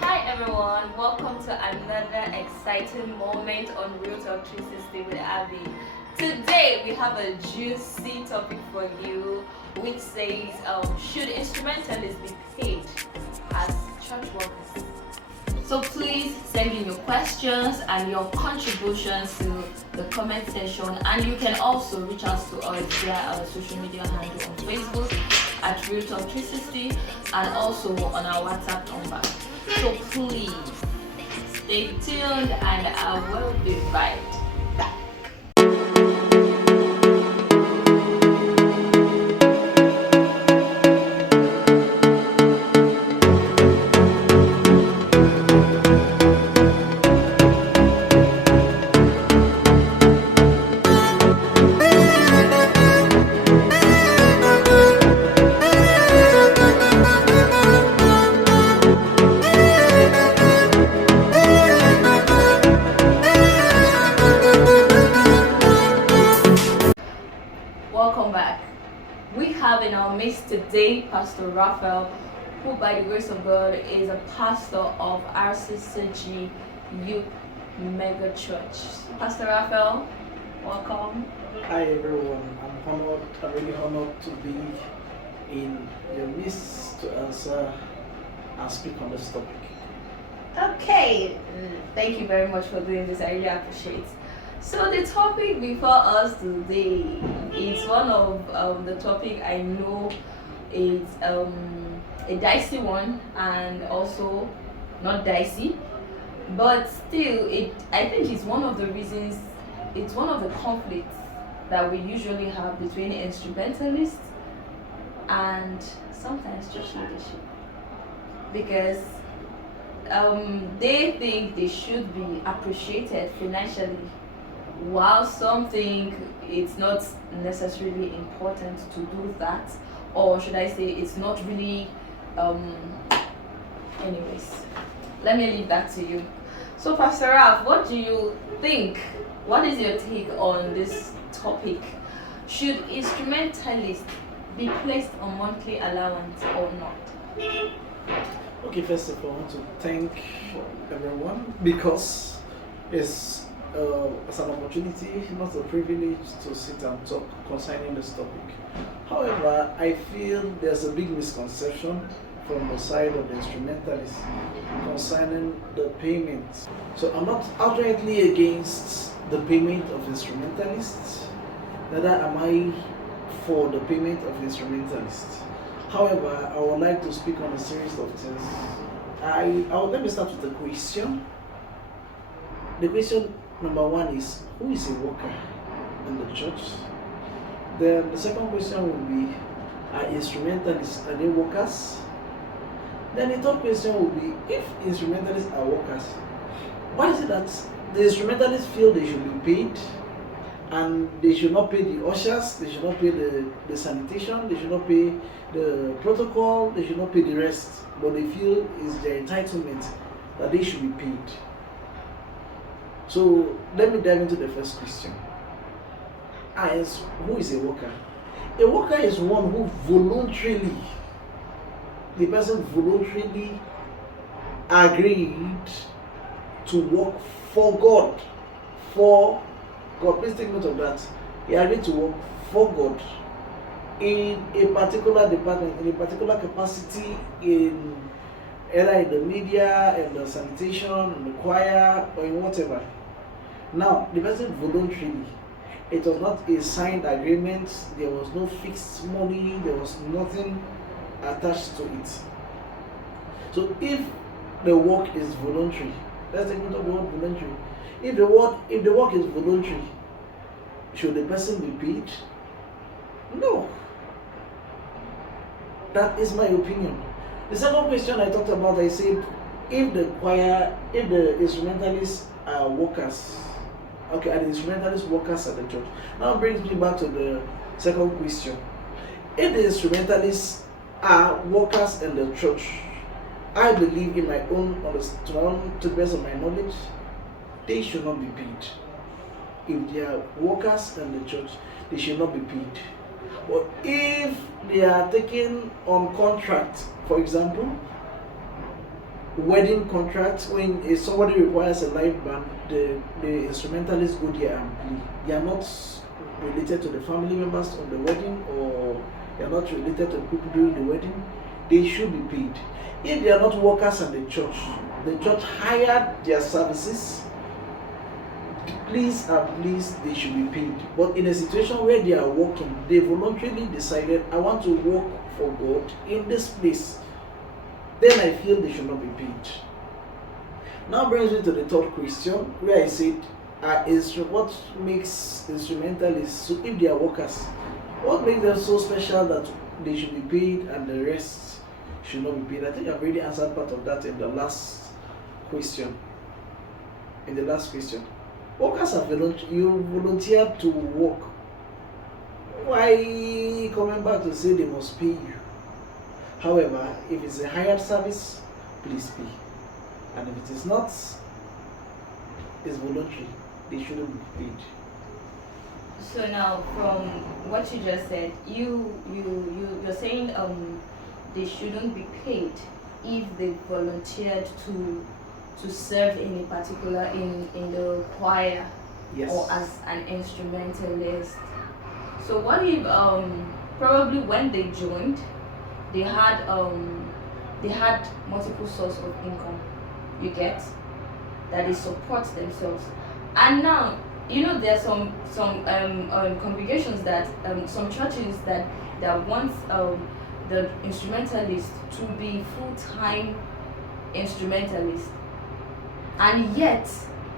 Hi everyone, welcome to another exciting moment on Realtalk360 with Abbie. Today we have a juicy topic for you which says should instrumentalists be paid as church workers? So please send in your questions and your contributions to the comment section, and you can also reach out to us via our social media handle on Facebook at Realtalk360 and also on our WhatsApp number. So please stay tuned and I will be right back. Welcome back. We have in our midst today Pastor Raphael, who by the grace of God is a pastor of RCCG Youth Mega Church. Pastor Raphael, welcome. Hi everyone, I'm really honored to be in your midst to answer and speak on this topic. Okay, thank you very much for doing this. I really appreciate it. So the topic before us today is one of the topic I know is a dicey one and also not dicey, but still I think it's one of the reasons, it's one of the conflicts that we usually have between instrumentalists and sometimes church leadership, because they think they should be appreciated financially, while some think it's not necessarily important to do that, or should I say it's not really anyways, let me leave that to you. So Pastor Ralph, what do you think? What is your take on this topic? Should instrumentalists be placed on monthly allowance or not? Okay, first of all, I want to thank everyone because it's an opportunity, not a privilege, to sit and talk concerning this topic. However, I feel there's a big misconception from the side of the instrumentalists concerning the payment. So I'm not outrightly against the payment of instrumentalists, neither am I for the payment of instrumentalists. However, I would like to speak on a series of things. Let me start with the question. The question number one is, who is a worker in the church? Then the second question will be, are instrumentalists, are they workers? Then the third question will be, if instrumentalists are workers, why is it that the instrumentalists feel they should be paid and they should not pay the ushers, they should not pay the sanitation, they should not pay the protocol, they should not pay the rest, but they feel it's their entitlement that they should be paid? So let me dive into the first question. Who is a worker? A worker is one who voluntarily, the person voluntarily agreed to work for God. For God, please take note of that. He agreed to work for God in a particular department, in a particular capacity, in either in the media, in the sanitation, in the choir, or in whatever. Now, the person voluntarily, it was not a signed agreement, there was no fixed money, there was nothing attached to it. So if the work is voluntary, let's take note of the word voluntary. If the work is voluntary, should the person be paid? No. That is my opinion. The second question I talked about, I said, if the instrumentalists are workers, okay, are the instrumentalist workers at the church? Now brings me back to the second question. If the instrumentalists are workers in the church, I believe in my own understanding, to the best of my knowledge, they should not be paid. If they are workers in the church, they should not be paid. But if they are taken on contract, for example, wedding contracts, when somebody requires a live band, the instrumentalists go there and play. They are not related to the family members on the wedding, or they are not related to the people doing the wedding. They should be paid. If they are not workers at the church hired their services, please and please, they should be paid. But in a situation where they are working, they voluntarily decided, I want to work for God in this place, then I feel they should not be paid. Now brings me to the third question, where I said, what makes instrumentalists, so if they are workers, what makes them so special that they should be paid and the rest should not be paid? I think I've already answered part of that in the last question. Workers are you volunteer to work. Why coming back to say they must pay you? However, if it's a hired service, please pay. And if it is not, it's voluntary. They shouldn't be paid. So now, from what you just said, you're saying they shouldn't be paid if they volunteered to serve in a particular in the choir, Yes. or as an instrumentalist. So what if probably when they joined, they had multiple sources of income, you get, that they support themselves, and now there are some congregations that some churches that want the instrumentalist to be full-time instrumentalist, and yet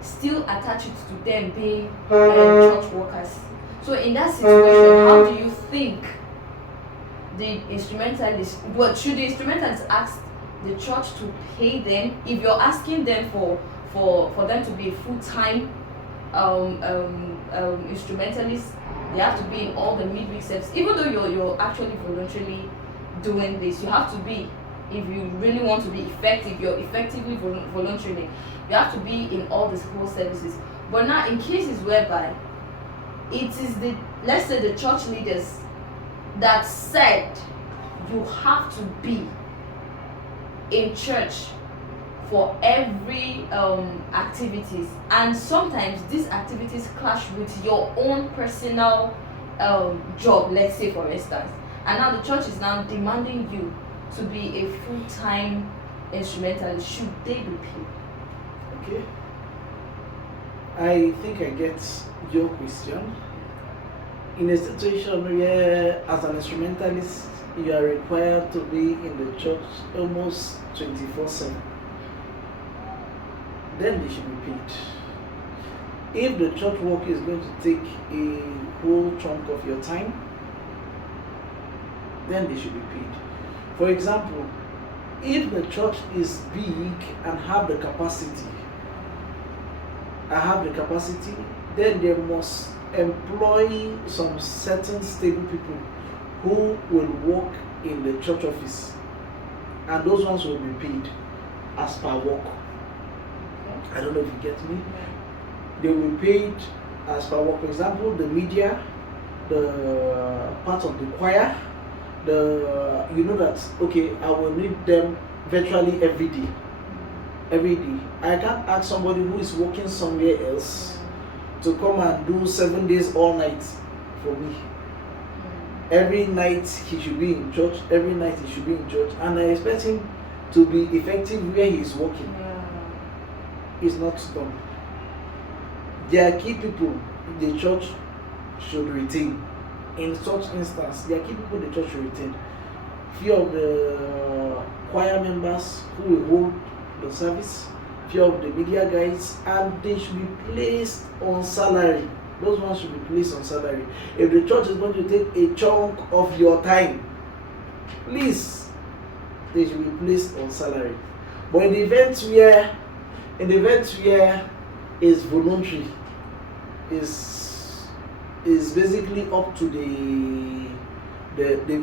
still attach it to them being church workers. So in that situation, how do you think the instrumentalist, should the instrumentalist ask the church to pay them? If you're asking them for them to be a full-time instrumentalist, they have to be in all the midweek service. Even though you're actually voluntarily doing this, you have to be, if you really want to be effective, you're effectively voluntarily, you have to be in all these whole services. But now in cases whereby it is let's say the church leaders that said you have to be in church for every activities, and sometimes these activities clash with your own personal job, let's say for instance, and now the church is now demanding you to be a full-time instrumentalist, should they be paid? Okay. I think I get your question. In a situation where, as an instrumentalist, you are required to be in the church almost 24/7, then they should be paid. If the church work is going to take a whole chunk of your time, then they should be paid. For example, if the church is big and have the capacity, then they must employ some certain stable people who will work in the church office, and those ones will be paid as per work. I don't know if you get me. They will be paid as per work. For example, the media, the part of the choir, that okay, I will need them virtually every day. I can't ask somebody who is working somewhere else to come and do 7 days all night for me. Every night he should be in church, and I expect him to be effective where he is working. It's not done. There are key people the church should retain. In such instance, there are key people the church should retain. Few of the choir members who will hold the service, few of the media guys, and they should be placed on salary. Those ones should be placed on salary. If the church is going to take a chunk of your time, please, they should be placed on salary. But in the event where it's voluntary, is basically up to the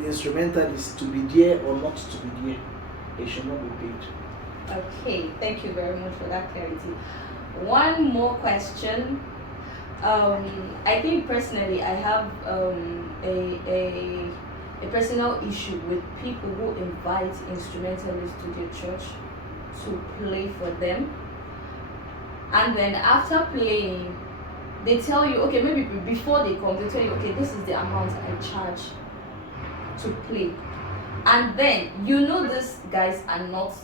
instrumentalist to be there or not to be there. They should not be paid. Okay, thank you very much for that clarity. One more question. I think personally I have a personal issue with people who invite instrumentalists to their church. to play for them, and then after playing, they tell you, okay, maybe before they come, they tell you, okay, this is the amount I charge to play, and then you know these guys are not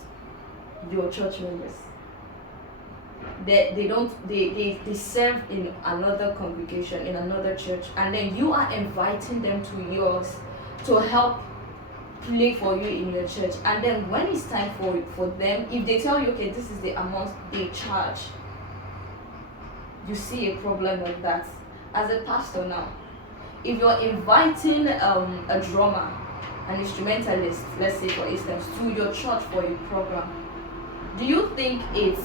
your church members. They don't they serve in another congregation, in another church, and then you are inviting them to yours to help play for you in your church. And then when it's time for them, if they tell you, okay, this is the amount they charge, you see a problem with that. As a pastor now, if you're inviting a drummer, an instrumentalist, let's say for instance, to your church for a program, do you think it's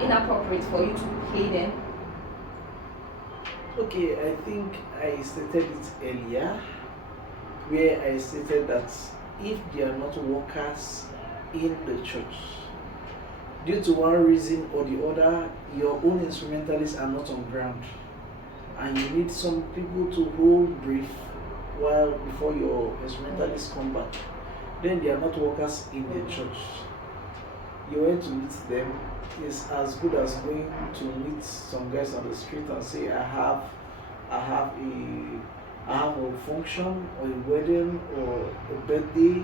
inappropriate for you to pay them? Okay, I think I stated it earlier, where I stated that if they are not workers in the church, due to one reason or the other, your own instrumentalists are not on ground, and you need some people to hold brief while before your instrumentalists come back, then they are not workers in the church. You went to meet them is as good as going to meet some guys on the street and say, I have a function or a wedding or a birthday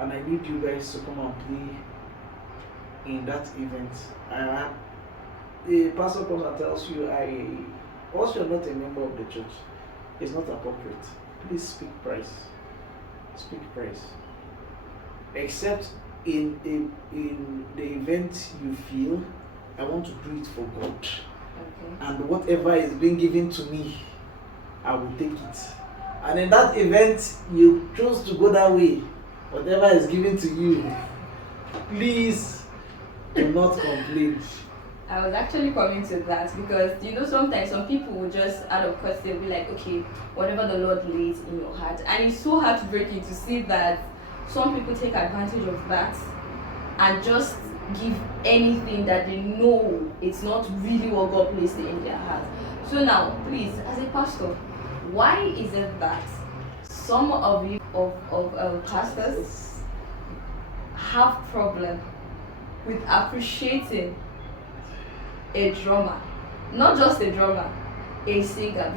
and I need you guys to come and play in that event. The pastor comes and tells you, once you're not a member of the church, it's not appropriate. Please speak price. Speak price. Except in the event you feel, I want to do it for God. Okay. And whatever is being given to me, I will take it. And in that event, you choose to go that way. Whatever is given to you, please do not complain. I was actually coming to that because sometimes some people will just out of courtesy be like, okay, whatever the Lord lays in your heart, and it's so heartbreaking to see that some people take advantage of that and just give anything that they know it's not really what God placed in their heart. So now, please, as a pastor, why is it that some of you pastors have problem with appreciating a drummer, not just a drummer, a singer?